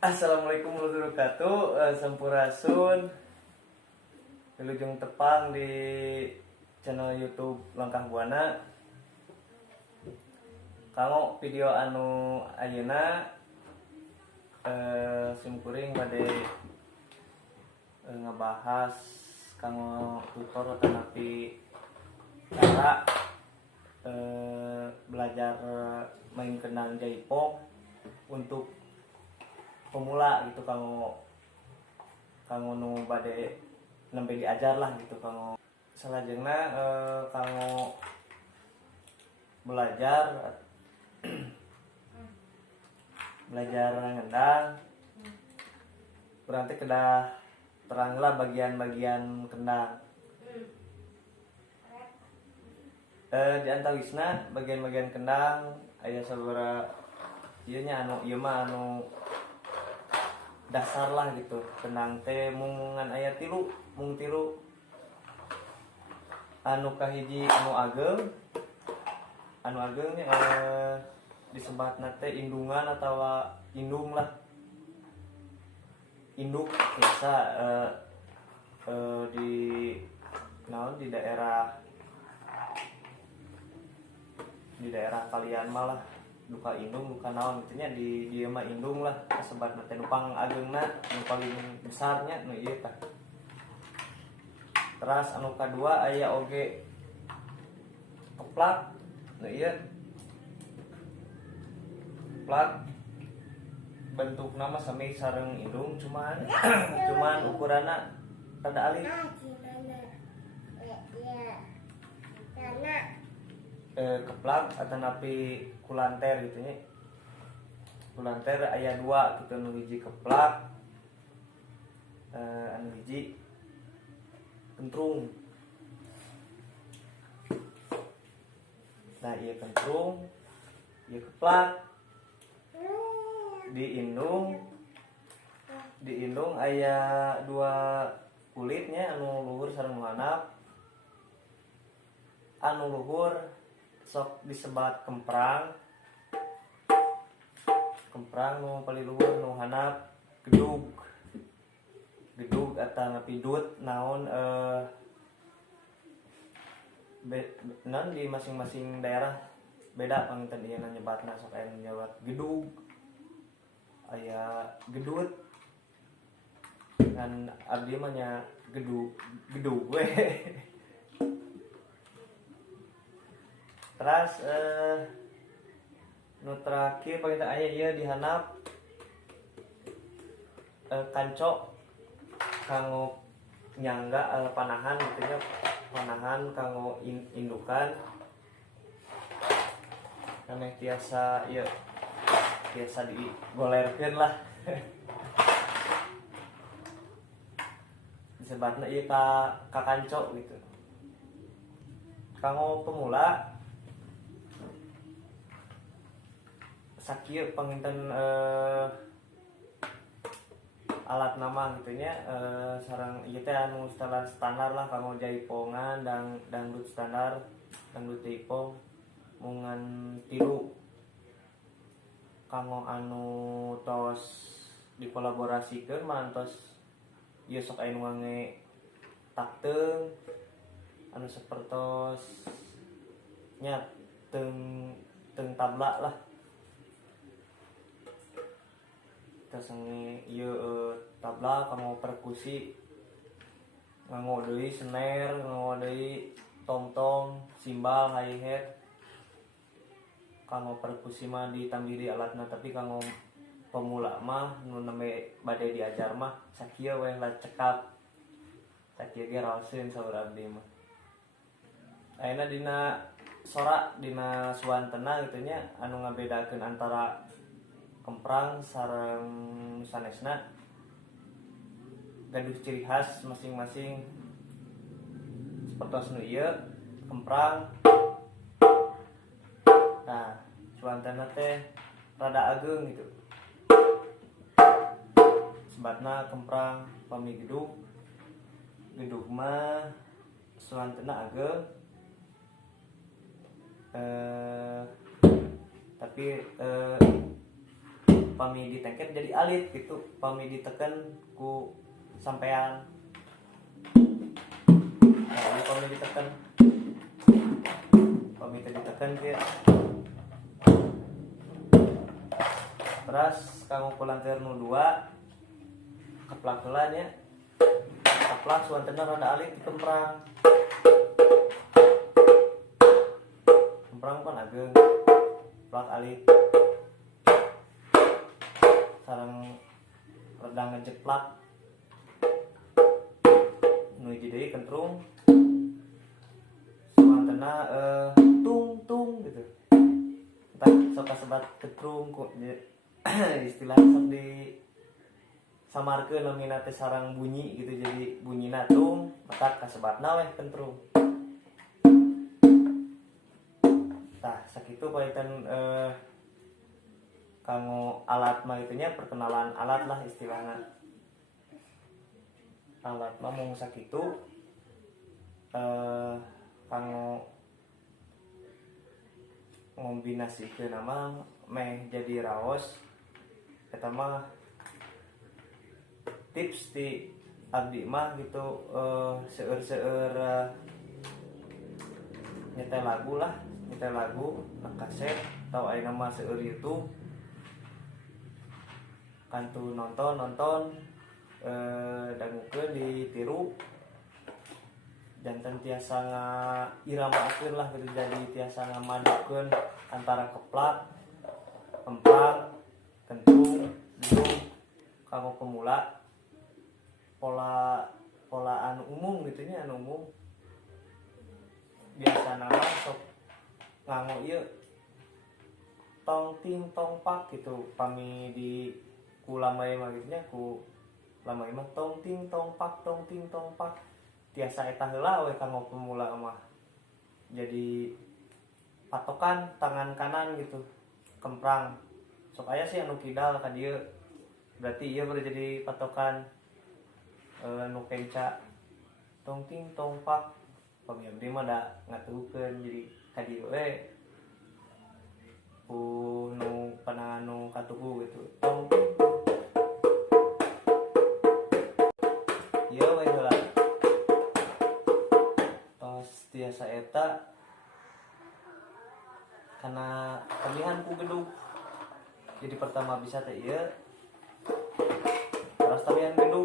Assalamualaikum warahmatullahi wabarakatuh. Sampurasun Wilujeng Tepang di channel YouTube Langkah Buana. Kanggo video anu ayeuna simkuring bade ngebahas kanggo tutor tanapi cara belajar main kendang jaipong untuk pemula gitu. Kanggo nu bade nembe diajar lah gitu. Kanggo salajengna kanggo belajar ngendang berarti kedah teranglah bagian-bagian kendang. Di antawisna bagian-bagian kendang aya sabaraha ieu nya ieu mah anu dasar lah gitu. Kendang teh mungan aya tilu anu kahiji anu ageng nya disebatna teh indungan atau indung lah. Induk biasa di daerah kalian malah duka indung duka naon gitu nya di dieu mah indung lah sebatna teh nu pang ageungna nu paling besarnya nu ieu tah. Terus anu kadua aya oge keplak nu ieu keplak bentukna mah sami sareng indung cuman ukuranna rada alit. Keplak atau napi kulanter gitu nya. Kulanter aya dua gitu, anu hiji keplak, anu hiji kentrung. Nah ieu kentrung, ieu keplak. Di indung aya dua kulitnya, anu luhur sareng nu handap. Anu luhur sok disebat kemprang nu paling luhur, nu handap gedug atau ngapidut naon non di masing-masing daerah beda panginten ieu nyebatna. Sok aya nyebat gedug, aya gedut, kan abdi mah nya gedug we. Terus nu terakhir paling aya ieu dihandap kanco kanggo nyangga panahan gitu nya, panahan kanggo indukan. Kaneh tiasa digolerkeun lah. Disebatna ieu ka kanco gitu. Kanggo pemula sakieu panginten alat nama gitu nya, sareng ieu teh anu standar lah kanggo jaipongan dangdut standar, dangdut jaipong mungan tilu. Kanggo anu tos dikolaborasikeun mah tos ieu sok aya nu ngange takteung anu sapertos nya teung tabla lah. Terus ieu tabla kanggo perkusi, nganggo deui snare, nganggo deui tong-tong, simbal, hi-hat. Kanggo perkusi mah ditambiri alatna, tapi kanggo pemula mah nu nembe bade diajar mah sakieu we lah cekap. Sakieu ge raoseun saur abdi mah. Ayeuna dina sora dina suantena gitu nya anu ngabedakeun antara kemprang sareng sanesna gaduh ciri khas masing-masing. Sapertos nu ieu kemprang, nah suantena teh rada ageung gitu. Sebatna kemprang pami gedug mah suantena ageung, tapi pami ditengket jadi alit gitu, pami diteken ku sampean. Nah, pami diteken gitu. Terus kamu kulantir nu 2 keplak heula nya. Keplak suantena rada alit dikemprang. Kemprang kan ageng. Plak alit. Sareng rada ngejeplak. Nu hiji deui kentrung. Suantena tung gitu. Entah sok kasebat kentrung kok istilah sok di samarkeun lamina teh sarang bunyi gitu, jadi bunyina tung mata kasebatna weh kentrung. Tah sakitu paetan kanggo alat mah itu nya perkenalan alat lah istilahna. Alat mah mung sakitu kanggo ngombinasikeun nama meh jadi raos eta mah tips di abdi mah gitu, seueur nyetel lagu na kaset atau ayeuna mah seueur YouTube kantu nonton dangukeun ditiru janten tiasa ngairamakeun lah gitu, jadi tiasa ngamadukeun antara keplak, empal, kentung, drum kanggo pemula. Pola anu umum gitu nya, anu umum biasa nama sok nganggo ieu tong ting tong pak gitu, pami di kulamai mah gitu nya, ku lamai mah tong ting tong pak tiasa eta heula we kanggo pemula mah jadi patokan tangan kanan gitu kemprang. Sok aya sih anu kidal ka dieu, berarti ieu baru jadi patokan nu kenca tong ting tong pak. Pami abdi mah da ngatukeun jadi ka dieu we ku nu panangan nu katuhu gitu tong ting ieu we heula. Tos tiasa eta karena pemilihan ku gedung jadi pertama bisa teh ieu terus tamihan gedung.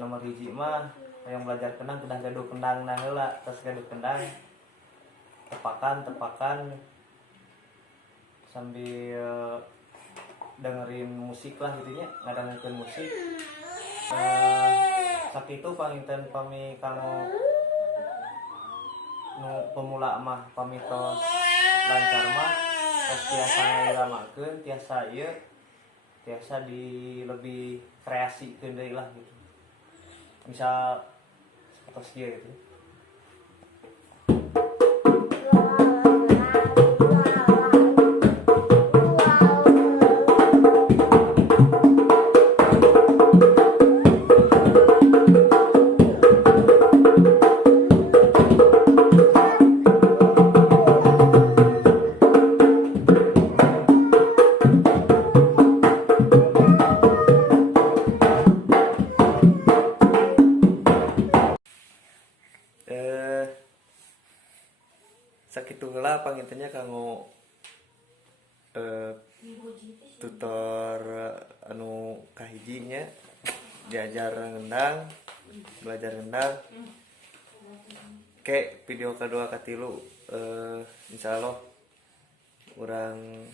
Nomor hiji mah yang belajar kendang gaduh kendang na heula, tos gaduh kendang tepakan sambil dengerin musik lah gitu nya, ngadangeun musik. Sakitu panginten pami kanggo nu pemula mah pami tos lancar mah tos tiasa ngairamakeun, tiasa di lebih kreasikeun deui lah gitu. Misal atas dia gitu. Sakitu heula pangintennya kanggo tutor anu kahiji nya belajar ngendang ke video kedua katilu insyaallah urang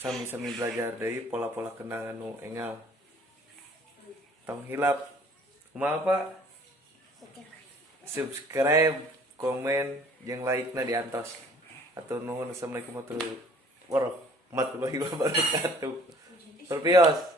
sami-sami belajar deui pola-pola kenang anu engal. Tong hilap. Kumaha Pak? Subscribe, komen, jeung like-na diantos. Atur nuhun. Assalamualaikum warahmatullahi wabarakatuh. Perpios.